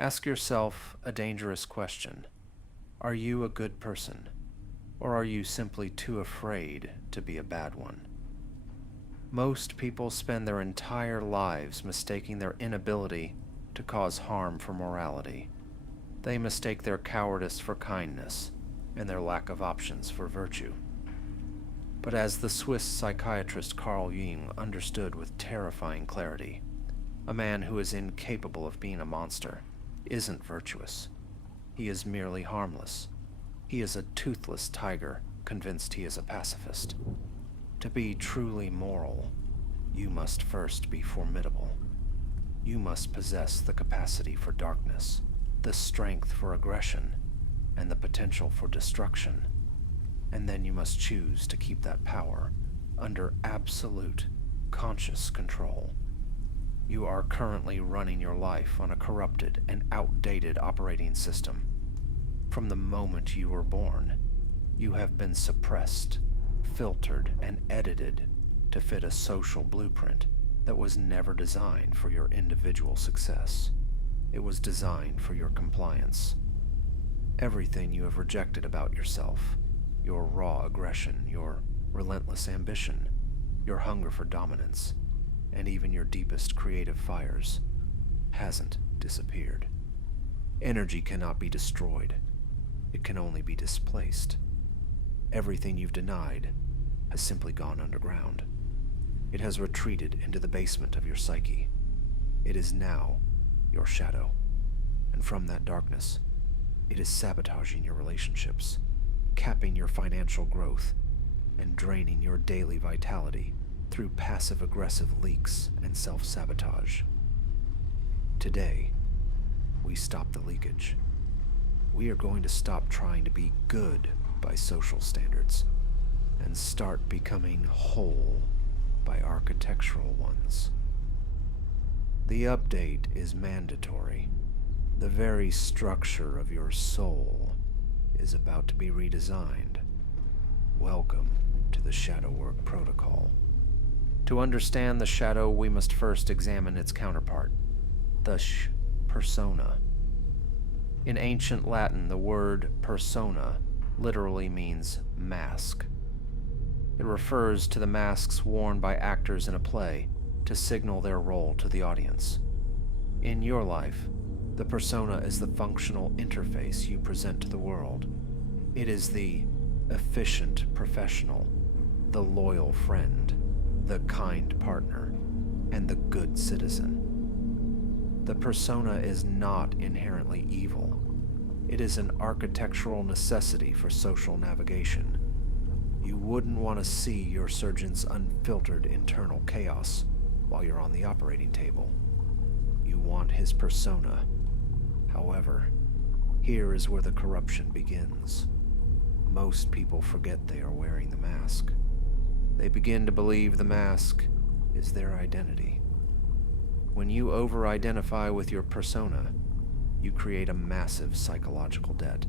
Ask yourself a dangerous question. Are you a good person? Or are you simply too afraid to be a bad one? Most people spend their entire lives mistaking their inability to cause harm for morality. They mistake their cowardice for kindness and their lack of options for virtue. But as the Swiss psychiatrist Carl Jung understood with terrifying clarity, a man who is incapable of being a monster isn't virtuous. He is merely harmless. He is a toothless tiger convinced he is a pacifist. To be truly moral, you must first be formidable. You must possess the capacity for darkness, the strength for aggression, and the potential for destruction. And then you must choose to keep that power under absolute, conscious control. You are currently running your life on a corrupted and outdated operating system. From the moment you were born, you have been suppressed, filtered, and edited to fit a social blueprint that was never designed for your individual success. It was designed for your compliance. Everything you have rejected about yourself, your raw aggression, your relentless ambition, your hunger for dominance, and even your deepest creative fires, hasn't disappeared. Energy cannot be destroyed. It can only be displaced. Everything you've denied has simply gone underground. It has retreated into the basement of your psyche. It is now your shadow. And from that darkness, it is sabotaging your relationships, capping your financial growth, and draining your daily vitality through passive-aggressive leaks and self-sabotage. Today, we stop the leakage. We are going to stop trying to be good by social standards and start becoming whole by architectural ones. The update is mandatory. The very structure of your soul is about to be redesigned. Welcome to the Shadow Work Protocol. To understand the shadow, we must first examine its counterpart, the persona. In ancient Latin, the word persona literally means mask. It refers to the masks worn by actors in a play to signal their role to the audience. In your life, the persona is the functional interface you present to the world. It is the efficient professional, the loyal friend, the kind partner, and the good citizen. The persona is not inherently evil. It is an architectural necessity for social navigation. You wouldn't want to see your surgeon's unfiltered internal chaos while you're on the operating table. You want his persona. However, here is where the corruption begins. Most people forget they are wearing the mask. They begin to believe the mask is their identity. When you over-identify with your persona, you create a massive psychological debt.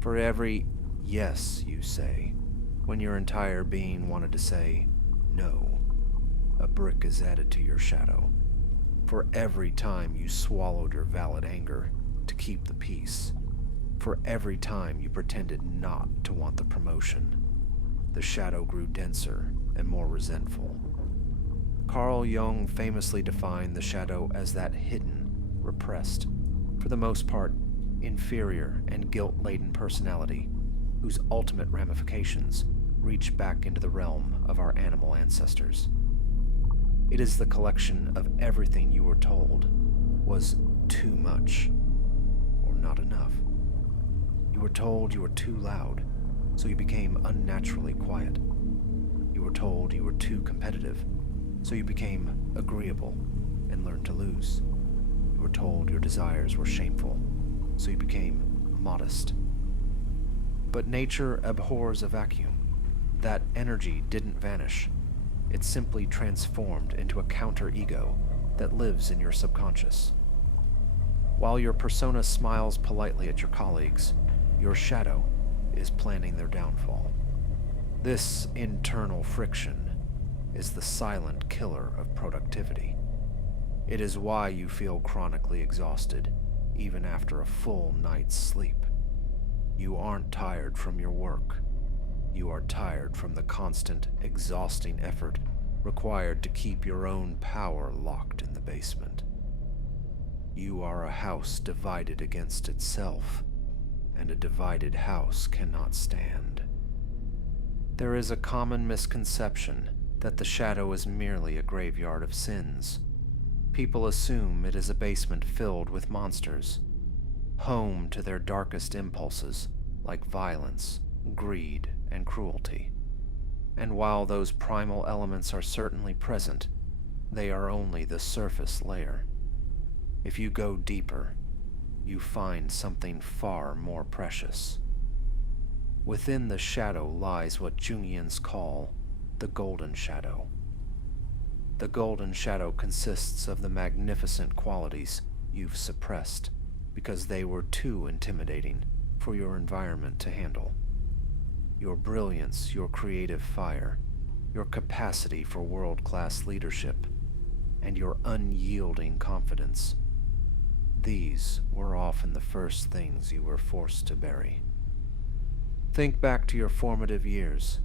For every yes you say, when your entire being wanted to say no, a brick is added to your shadow. For every time you swallowed your valid anger to keep the peace, for every time you pretended not to want the promotion, the shadow grew denser and more resentful. Carl Jung famously defined the shadow as that hidden, repressed, for the most part, inferior and guilt-laden personality whose ultimate ramifications reach back into the realm of our animal ancestors. It is the collection of everything you were told was too much or not enough. You were told you were too loud, so you became unnaturally quiet. You were told you were too competitive, so you became agreeable and learned to lose. You were told your desires were shameful, so you became modest. But nature abhors a vacuum. That energy didn't vanish. It simply transformed into a counter-ego that lives in your subconscious. While your persona smiles politely at your colleagues, your shadow is planning their downfall. This internal friction is the silent killer of productivity. It is why you feel chronically exhausted, even after a full night's sleep. You aren't tired from your work. You are tired from the constant, exhausting effort required to keep your own power locked in the basement. You are a house divided against itself, and a divided house cannot stand. There is a common misconception that the shadow is merely a graveyard of sins. People assume it is a basement filled with monsters, home to their darkest impulses like violence, greed, and cruelty. And while those primal elements are certainly present, they are only the surface layer. If you go deeper, you find something far more precious. Within the shadow lies what Jungians call the golden shadow. The golden shadow consists of the magnificent qualities you've suppressed because they were too intimidating for your environment to handle. Your brilliance, your creative fire, your capacity for world-class leadership, and your unyielding confidence. These were often the first things you were forced to bury. Think back to your formative years.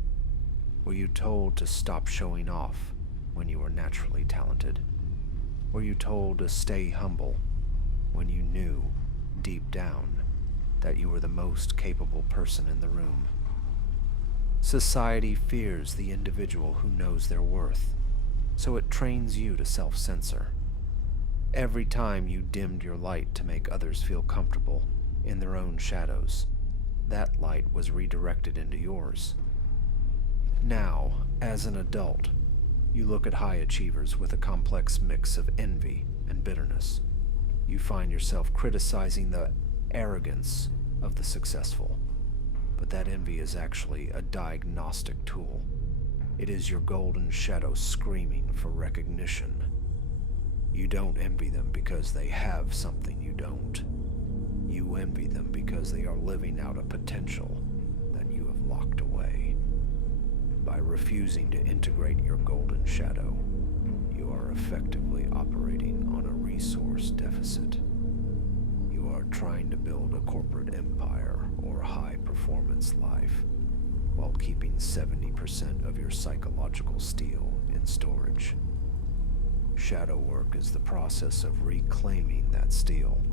Were you told to stop showing off when you were naturally talented? Were you told to stay humble when you knew, deep down, that you were the most capable person in the room? Society fears the individual who knows their worth, so it trains you to self-censor. Every time you dimmed your light to make others feel comfortable in their own shadows, that light was redirected into yours. Now, as an adult, you look at high achievers with a complex mix of envy and bitterness. You find yourself criticizing the arrogance of the successful. But that envy is actually a diagnostic tool. It is your golden shadow screaming for recognition. You don't envy them because they have something you don't. You envy them because they are living out a potential that you have locked away. By refusing to integrate your golden shadow, you are effectively operating on a resource deficit. You are trying to build a corporate empire or high-performance life while keeping 70% of your psychological steel in storage. Shadow work is the process of reclaiming that steel.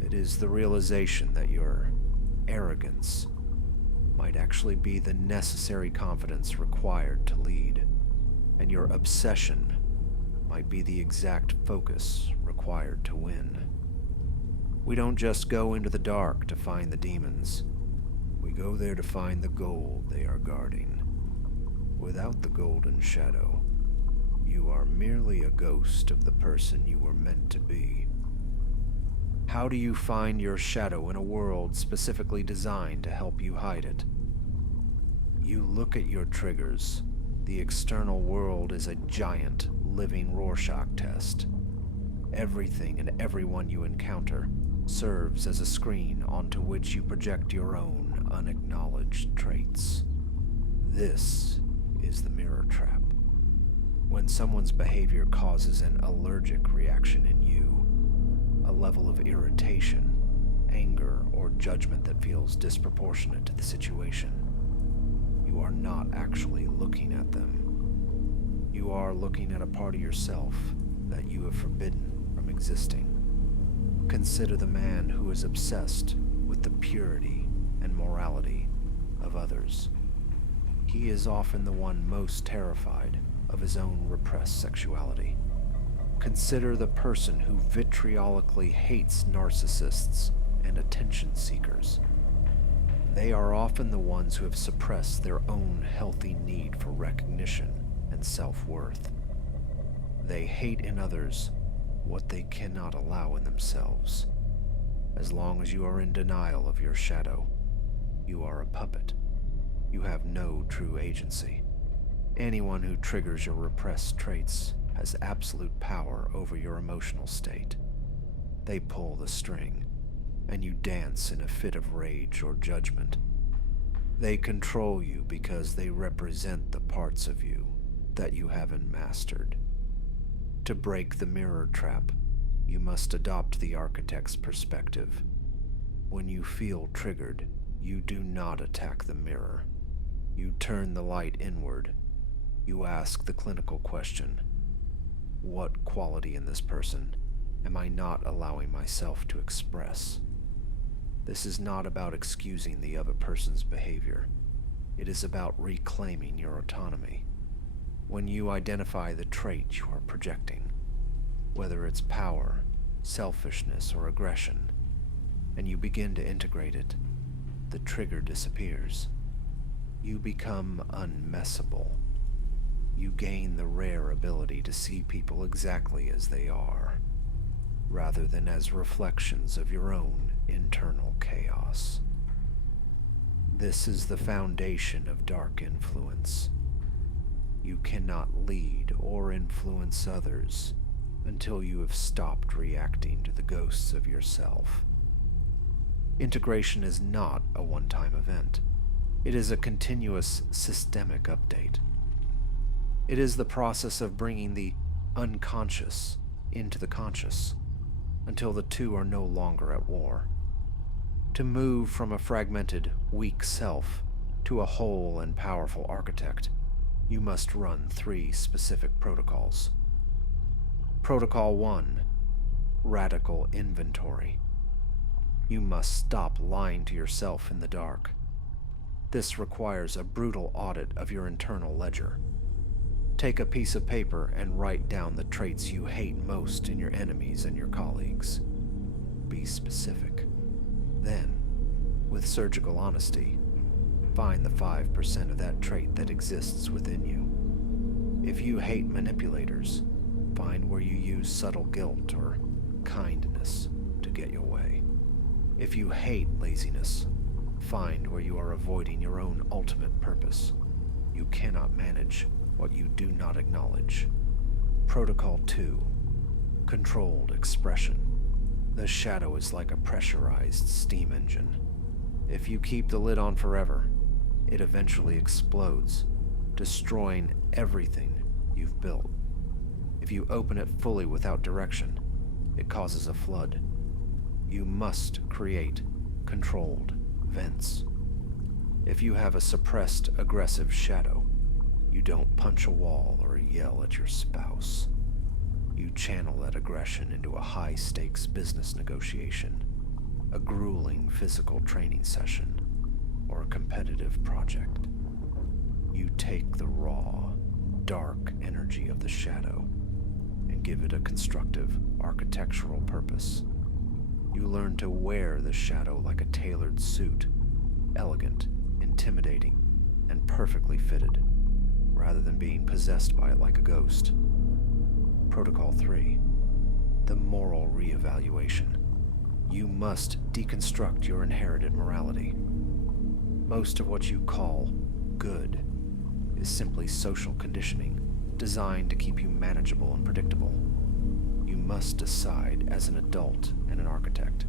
It is the realization that your arrogance might actually be the necessary confidence required to lead, and your obsession might be the exact focus required to win. We don't just go into the dark to find the demons. We go there to find the gold they are guarding. Without the golden shadow, you are merely a ghost of the person you were meant to be. How do you find your shadow in a world specifically designed to help you hide it? You look at your triggers. The external world is a giant, living Rorschach test. Everything and everyone you encounter serves as a screen onto which you project your own unacknowledged traits. This is the mirror trap. When someone's behavior causes an allergic reaction in you, a level of irritation, anger, or judgment that feels disproportionate to the situation, you are not actually looking at them. You are looking at a part of yourself that you have forbidden from existing. Consider the man who is obsessed with the purity and morality of others. He is often the one most terrified of his own repressed sexuality. Consider the person who vitriolically hates narcissists and attention seekers. They are often the ones who have suppressed their own healthy need for recognition and self-worth. They hate in others what they cannot allow in themselves. As long as you are in denial of your shadow, you are a puppet. You have no true agency. Anyone who triggers your repressed traits has absolute power over your emotional state. They pull the string, and you dance in a fit of rage or judgment. They control you because they represent the parts of you that you haven't mastered. To break the mirror trap, you must adopt the architect's perspective. When you feel triggered, you do not attack the mirror. You turn the light inward. You ask the clinical question, what quality in this person am I not allowing myself to express? This is not about excusing the other person's behavior. It is about reclaiming your autonomy. When you identify the trait you are projecting, whether it's power, selfishness, or aggression, and you begin to integrate it, the trigger disappears. You become unmessable. You gain the rare ability to see people exactly as they are, rather than as reflections of your own internal chaos. This is the foundation of dark influence. You cannot lead or influence others until you have stopped reacting to the ghosts of yourself. Integration is not a one-time event. It is a continuous systemic update. It is the process of bringing the unconscious into the conscious until the two are no longer at war. To move from a fragmented, weak self to a whole and powerful architect, you must run 3 specific protocols. Protocol 1, Radical Inventory. You must stop lying to yourself in the dark. This requires a brutal audit of your internal ledger. Take a piece of paper and write down the traits you hate most in your enemies and your colleagues. Be specific. Then, with surgical honesty, find the 5% of that trait that exists within you. If you hate manipulators, find where you use subtle guilt or kindness to get your way. If you hate laziness, find where you are avoiding your own ultimate purpose. You cannot manage what you do not acknowledge. Protocol 2, Controlled Expression. The shadow is like a pressurized steam engine. If you keep the lid on forever, it eventually explodes, destroying everything you've built. If you open it fully without direction, it causes a flood. You must create controlled vents. If you have a suppressed, aggressive shadow, you don't punch a wall or yell at your spouse. You channel that aggression into a high-stakes business negotiation, a grueling physical training session, or a competitive project. You take the raw, dark energy of the shadow and give it a constructive architectural purpose. You learn to wear the shadow like a tailored suit, elegant, intimidating, and perfectly fitted, rather than being possessed by it like a ghost. Protocol 3, the moral reevaluation. You must deconstruct your inherited morality. Most of what you call good is simply social conditioning, designed to keep you manageable and predictable. You must decide as an adult and an architect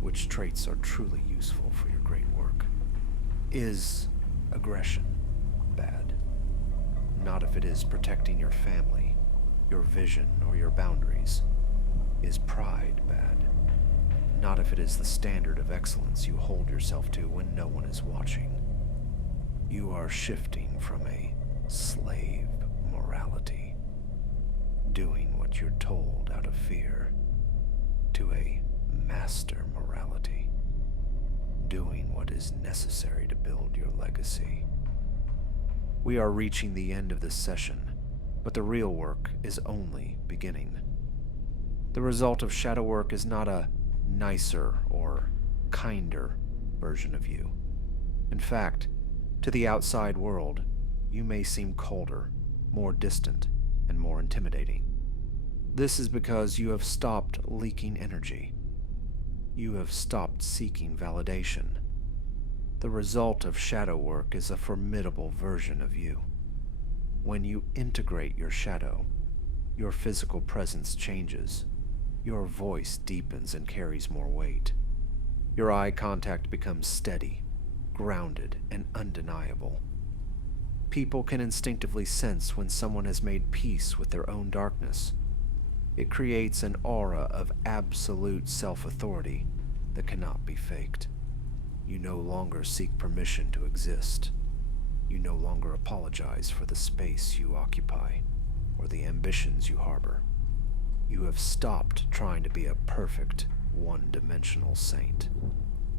which traits are truly useful for your great work. Is aggression bad? Not if it is protecting your family, your vision, or your boundaries. Is pride bad? Not if it is the standard of excellence you hold yourself to when no one is watching. You are shifting from a slave morality, doing what you're told out of fear, to a master morality, doing what is necessary to build your legacy. We are reaching the end of this session, but the real work is only beginning. The result of shadow work is not a nicer or kinder version of you. In fact, to the outside world, you may seem colder, more distant, and more intimidating. This is because you have stopped leaking energy. You have stopped seeking validation. The result of shadow work is a formidable version of you. When you integrate your shadow, your physical presence changes. Your voice deepens and carries more weight. Your eye contact becomes steady, grounded, and undeniable. People can instinctively sense when someone has made peace with their own darkness. It creates an aura of absolute self-authority that cannot be faked. You no longer seek permission to exist. You no longer apologize for the space you occupy or the ambitions you harbor. You have stopped trying to be a perfect, one-dimensional saint.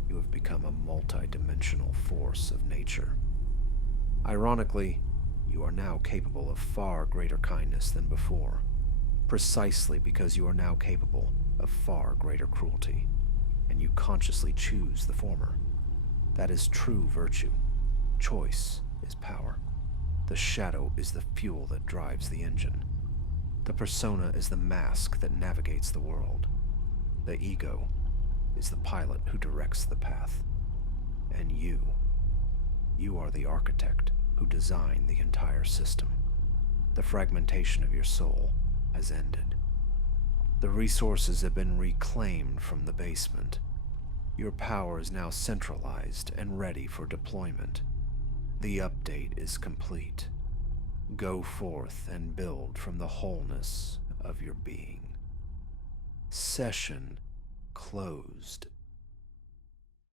You have become a multi-dimensional force of nature. Ironically, you are now capable of far greater kindness than before, precisely because you are now capable of far greater cruelty, and you consciously choose the former. That is true virtue. Choice is power. The shadow is the fuel that drives the engine. The persona is the mask that navigates the world. The ego is the pilot who directs the path. And you are the architect who designed the entire system. The fragmentation of your soul has ended. The resources have been reclaimed from the basement. Your power is now centralized and ready for deployment. The update is complete. Go forth and build from the wholeness of your being. Session closed.